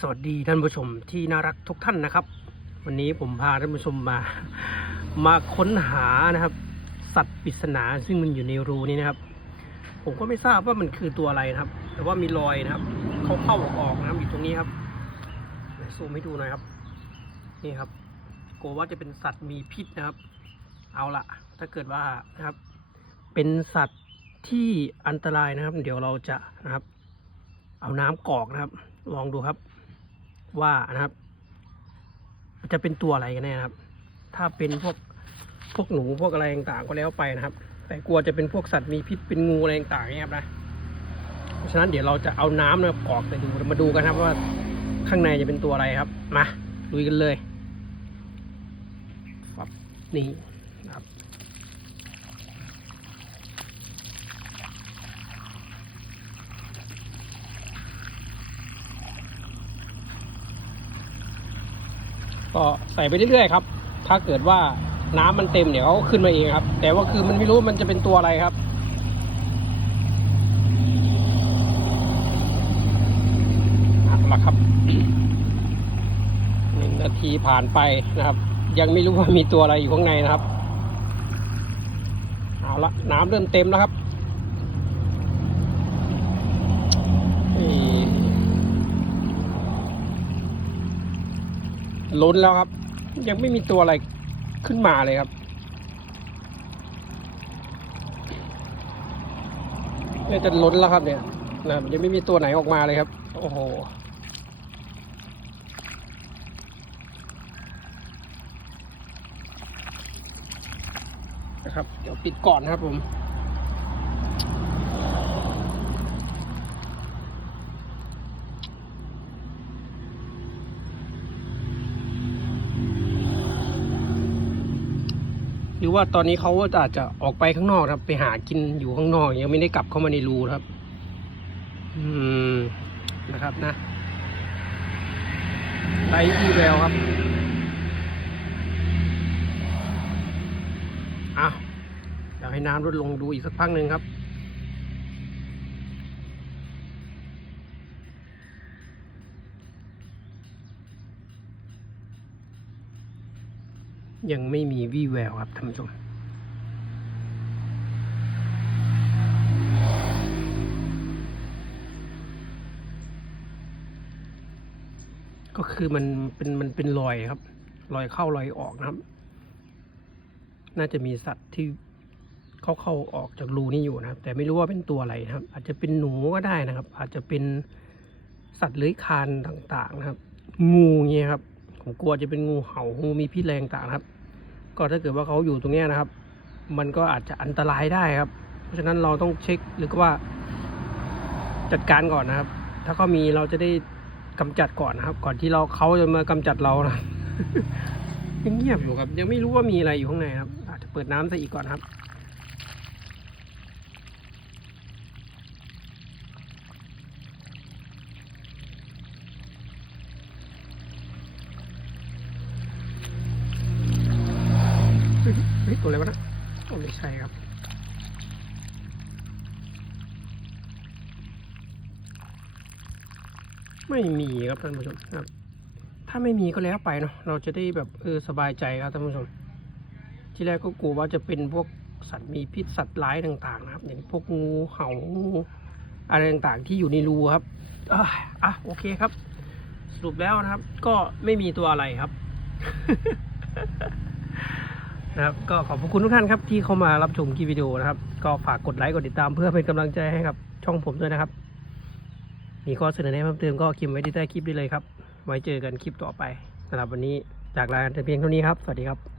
สวัสดีท่านผู้ชมที่น่ารักทุกท่านนะครับ วันนี้ผมพาท่านผู้ชมมา มาค้นหานะครับ สัตว์ปริศนาซึ่งมันอยู่ในรูนี้นะครับ ผมก็ไม่ทราบว่ามันคือตัวอะไรนะครับ แต่ว่ามีรอยนะครับเข้าเข้าออกออกนะครับอยู่ตรงนี้ครับซูมให้ดูหน่อยครับ นี่ครับกลัวว่าจะเป็นสัตว์มีพิษนะครับ เอาละถ้าเกิดว่านะครับ เป็นสัตว์ที่อันตรายนะครับ เดี๋ยวเราจะนะครับ เอาน้ำกรอกนะครับ ลองดูครับ ว่านะครับ จะเป็นตัวอะไรกันแน่นะครับ ถ้าเป็นพวกพวกหนูพวกอะไรต่างๆก็แล้วไปนะครับ แต่กลัวจะเป็นพวกสัตว์มีพิษเป็นงูอะไรต่างๆนี่ครับนะเพราะฉะนั้นเดี๋ยวเราจะเอาน้ำนะครับกรอกไปดูมาดูกันครับว่าข้างในจะเป็นตัวอะไรครับมาลุยกันเลยฟับนี่นะครับ ก็ใส่ไปเรื่อยๆครับ ถ้าเกิดว่าน้ำมันเต็มเดี๋ยวเขาขึ้นมาเองครับ แต่ว่าคือมันไม่รู้มันจะเป็นตัวอะไรครับเอาครับหนึ่งนาทีผ่านไปนะครับ ยังไม่รู้ว่ามีตัวอะไรอยู่ข้างในนะครับ เอาละน้ำเริ่มเต็มแล้วครับนี่ ล้นแล้วครับ ยังไม่มีตัวอะไรขึ้นมาเลยครับเนี่ยจะล้นแล้วครับเนี่ยนะยังไม่มีตัวไหนออกมาเลยครับ โอ้โหนะครับ เดี๋ยวปิดก่อนนะครับผม หรือว่าตอนนี้เขาอาจจะออกไปข้างนอกครับ ไปหากินอยู่ข้างนอก ยังไม่ได้กลับเข้ามาในรูครับ อืมนะครับนะไตอีแววครับอ้าวเดี๋ยวให้น้ำลดลงดูอีกสักพักหนึ่งครับ ยังไม่มีวี่แววครับท่านผู้ชมก็คือมันเป็นมันเป็นรอยครับ รอยเข้ารอยออกนะครับ น่าจะมีสัตว์ที่เข้าเข้าออกจากรูนี้อยู่นะครับ แต่ไม่รู้ว่าเป็นตัวอะไรนะครับ อาจจะเป็นหนูก็ได้นะครับ อาจจะเป็นสัตว์เลื้อยคลานต่างๆนะครับ งูเงี้ยครับ ผมกลัวจะเป็นงูเห่างูมีพิษแรงต่างๆครับ ก็ถ้าเกิดว่าเขาอยู่ตรงนี้นะครับ มันก็อาจจะอันตรายได้ครับ เพราะฉะนั้นเราต้องเช็คหรือว่า จัดการก่อนนะครับ ถ้าเขามีเราจะได้กำจัดก่อนนะครับ ก่อนที่เราเขาจะมากำจัดเรานะยังเงียบอยู่ครับ ยังไม่รู้ว่ามีอะไรอยู่ข้างในครับ อาจจะเปิดน้ำซะอีกก่อนครับ เฮ้ยตัวอะไรวะนะโอ้ไม่ใช่ครับไม่มีครับท่านผู้ชมครับ ถ้าไม่มีก็แล้วไปเนาะเราจะได้แบบเออสบายใจครับท่านผู้ชม ที่แรกก็กลัวว่าจะเป็นพวกสัตว์มีพิษสัตว์ร้ายต่างๆนะครับ อย่างพวกงูเห่างูอะไรต่างๆที่อยู่ในรูครับอะอะโอเคครับ สรุปแล้วนะครับ ก็ไม่มีตัวอะไรครับ นะครับก็ขอบคุณทุกท่านครับที่เข้ามารับชมคลิปวิดีโอนะครับ ก็ฝากกดไลค์กดติดตามเพื่อเป็นกำลังใจให้กับช่องผมด้วยนะครับ มีข้อเสนอแนะเพิ่มเติมก็คิมไว้ที่ใต้คลิปได้เลยครับ ไว้เจอกันคลิปต่อไปสำหรับวันนี้จากลากันแต่เพียงเท่านี้ครับ สวัสดีครับ